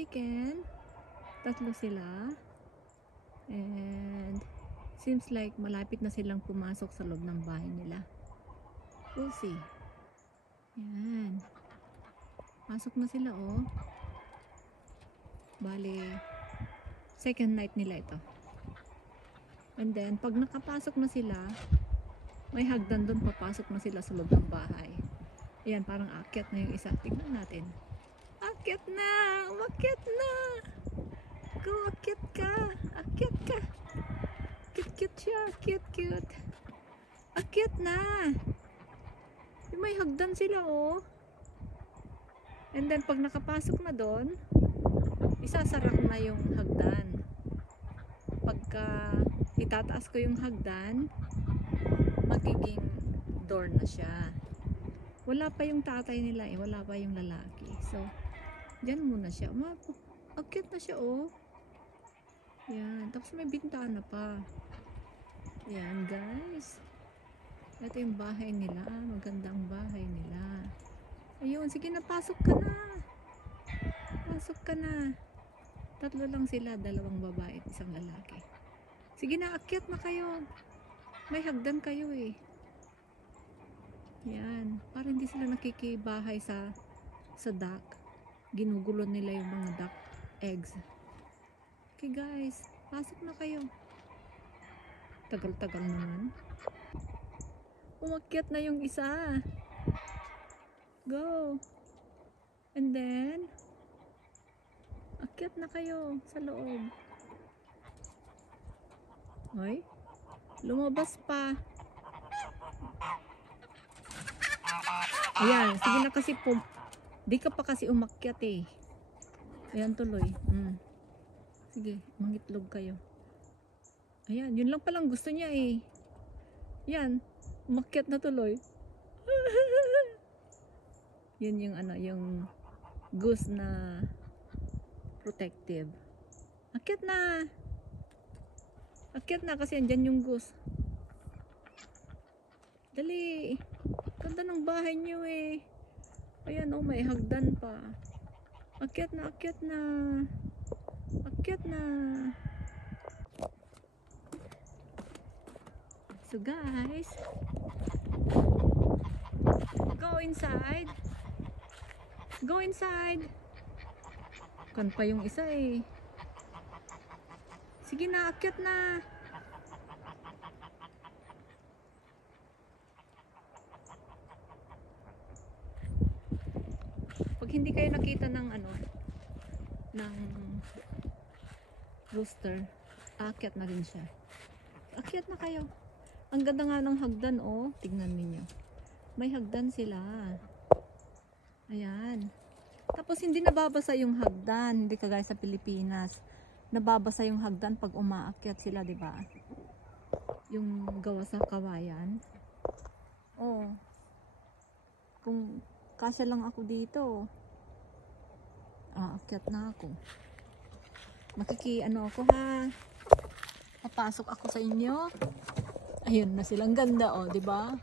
chicken. Tatlo sila. And seems like malapit na silang pumasok sa loob ng bahay nila. We'll see. Yan. Pasok na sila, oh. Bale, second night nila ito. And then, pag nakapasok na sila, may hagdan doon, papasok na sila sa loob ng bahay. Ayan, parang akyat na yung isa. Tignan natin. Akyat na! Umakyat na! Go, akyat ka! Akyat ka! Cute siya. Cute. Akyat na! May hagdan sila, oh. And then, pag nakapasok na doon, isasarak na yung hagdan. Pagka itataas ko yung hagdan, magiging door na siya. Wala pa yung tatay nila eh, wala pa yung lalaki. So, dyan muna siya. Akyat na siya, oh. Yan, tapos may bintana pa. Yan, guys. Ito yung bahay nila. Magandang bahay nila. Ayun, sige na, pasok ka na. Pasok ka na. Tatlo lang sila, dalawang babae at isang lalaki. Sige na, akyat na kayo. May hagdan kayo eh. Yan, para hindi sila nakikibahay sa duck. Ginugulo nila yung mga duck eggs. Okay guys, pasok na kayo. Tagal-tagal naman. Umakyat na yung isa. Go. And then, akyat na kayo sa loob. Hoy, lumabas pa. Ayan, sige na kasi di ka pa kasi umakyat eh. Ayan tuloy. Sige, mangitlog kayo. Ayan, yun lang palang gusto niya eh. Ayan, umakyat na tuloy. Yun yung ano, yung goose na protective. Akyat na! Akyat na kasi andyan yung goose. Dali! Ganda ng bahay niyo eh. Ayan oh, may hagdan pa. Akyat na, akyat na. Akyat na. So guys, go inside. Go inside. Kan pa yung isa eh. Sige na, akyat na. Pag hindi kayo nakita ng ano, ng rooster, akyat na rin siya. Akyat na kayo. Ang ganda nga ng hagdan, oh. Tingnan niyo. May hagdan sila. Ayan. Tapos hindi nababasa yung hagdan, hindi kagaya sa Pilipinas. Nababasa yung hagdan pag umaakyat sila, 'di ba? Yung gawa sa kawayan. Oh. Kung kasya lang ako dito, aakyat na ako. Ano ako ha? Papasok ako sa inyo. Ayun na silang ganda, oh, 'di ba?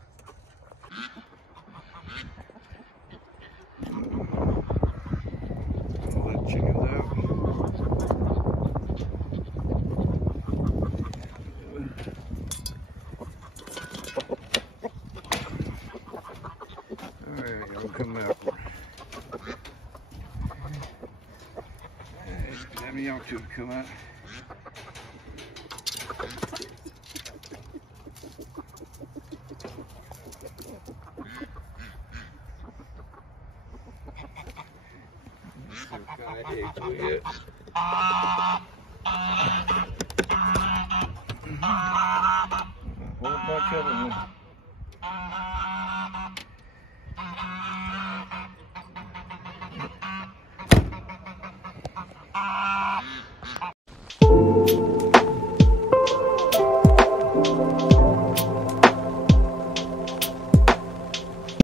Chickens out. Alright, y'all come out. Let me y'all two come out. So,